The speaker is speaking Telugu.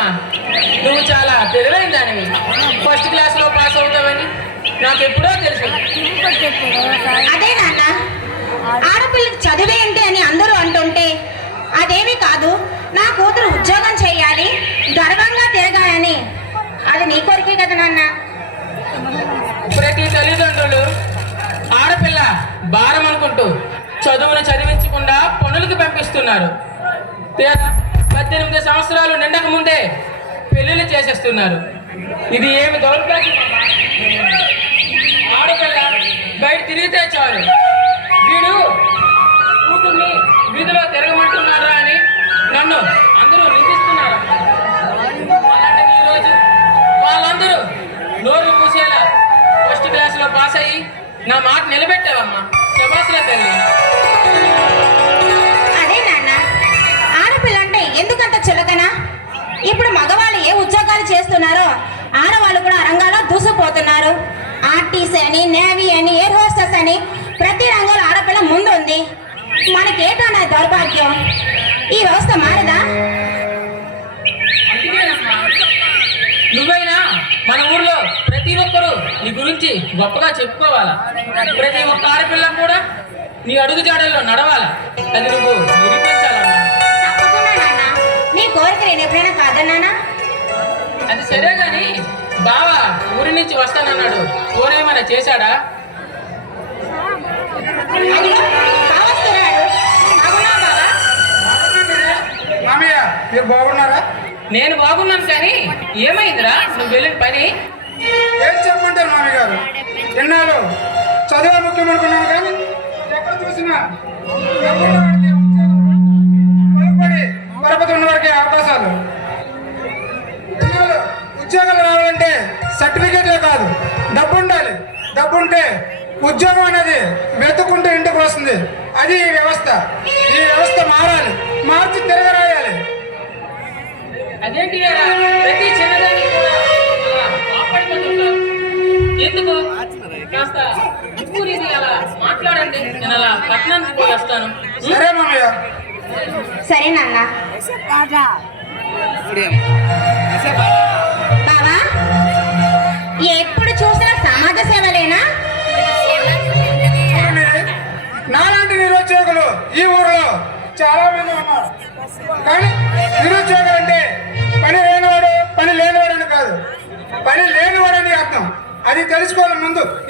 తెలుసమ్మా, నువ్వు చాలా తెలివైన దానివి. ఫస్ట్ క్లాస్లో పాస్ అవుతావని నాకు ఎప్పుడో తెలుసు. అదే నాన్న, ఆడపిల్లకి చదివేంటి అని అందరూ అంటుంటే అదేమీ కాదు, నా కూతురు ఉద్యోగం చేయాలి, గర్వంగా తిరగాలని, అది నీ కొరికే కదా నాన్న. ప్రతి తల్లిదండ్రులు ఆడపిల్ల భారం అనుకుంటూ చదువును చదివించకుండా పనులకు పంపిస్తున్నారు. 18 సంవత్సరాలు నిండక ముందే పెళ్లిళ్ళు చేసేస్తున్నారు. ఇది ఏమి దౌర్భాగ్యం! ఆడపిల్ల బయట తిరిగితే చాలు, వీడు కూతుర్ని వీధిలో తిరగమంటున్నారా అని నన్ను అందరూ నిందిస్తున్నారు. అలాంటిది ఈరోజు వాళ్ళందరూ నోరు మూసేలా ఫస్ట్ క్లాస్లో పాస్ అయ్యి నా మాట నిలబెట్టావమ్మా. శభాషుల తల్లి. అదే నాన్న, ఆడపిల్ల అంటే ఎందుకంత చులకన? ఇప్పుడు మగవాళ్ళు ఏ ఉద్యోగాలు చేస్తున్నారో ఆడవాళ్ళు కూడా రంగాల్లో దూసుకుపోతున్నారు. ఆర్టీసీ అని, నేవీ అని, ఎయిర్ హోస్టెస్ అని ప్రతి రంగంలో ఆడపిల్ల ముందుంది. మనకేటో నా దౌర్భాగ్యం. ఈ వ్యవస్థ మారదా? అందుకేనమ్మా, నువ్వైనా మన ఊర్లో ప్రతి ఒక్కరూ నీ గురించి గొప్పగా చెప్పుకోవాలా. ప్రతి ఒక్క ఆడపిల్ల కూడా నీ అడుగు జాడల్లో నడవాలా. అది నువ్వు నిరూపించాలమ్మా. తప్పకుండా నాన్న, నీ కోరిక నేను ఎప్పుడైనా కాదన్నానా? అది సరే గాని బావా ఊరి నుంచి వస్తానన్నాడు, ఫోన్ ఏమైనా చేశాడా? అదిగో కావస్తున్నాడు. అవునా బావా? మామయ్య మీరు బాగున్నారా? నేను బాగున్నాను, కానీ ఏమైందిరా నువ్వు వెళ్ళిన పని? ఏం చెప్పమంటారు మామయ్య గారు, ఎన్నాళ్ళు చదువే ముఖ్యం అనుకున్నాను, కానీ ఎక్కడ చూసినా పరపతి ఉన్న వారికి అవకాశాలు. ఎన్నాళ్ళు ఉద్యోగాలు రావాలంటే సర్టిఫికేట్లే కాదు, డబ్బు ఉండాలి. డబ్బు ఉంటే ఉద్యోగం అనేది వెతుకుంటూ ఇంటికి వస్తుంది. అది ఈ వ్యవస్థ. ఈ వ్యవస్థ మారాలి, మార్చి తిరగరాయాలి. అదేంటి ప్రతి చిన్నదాన్ని కూడా అలా కోప్పడిపోతుంటారు. ఎందుకు కాస్త ఉప్పురీది అలా మాట్లాడండి, నేను అలా పట్టణానికి పోయి వస్తాను. సరే మామయ్య. సరే నాన్న. బావా, ఎప్పుడు చూసినా సమాజ సేవలేనా? నాలాంటి నిరుద్యోగులు ఈ ఊరిలో చాలా మంది ఉన్నారు, కానీ నిరుద్యోగులు అంటే పని లేనివాడు, పని లేనివాడు అని కాదు, పని లేనివాడు అని అర్థం. అది తెలుసుకోవాలి ముందు.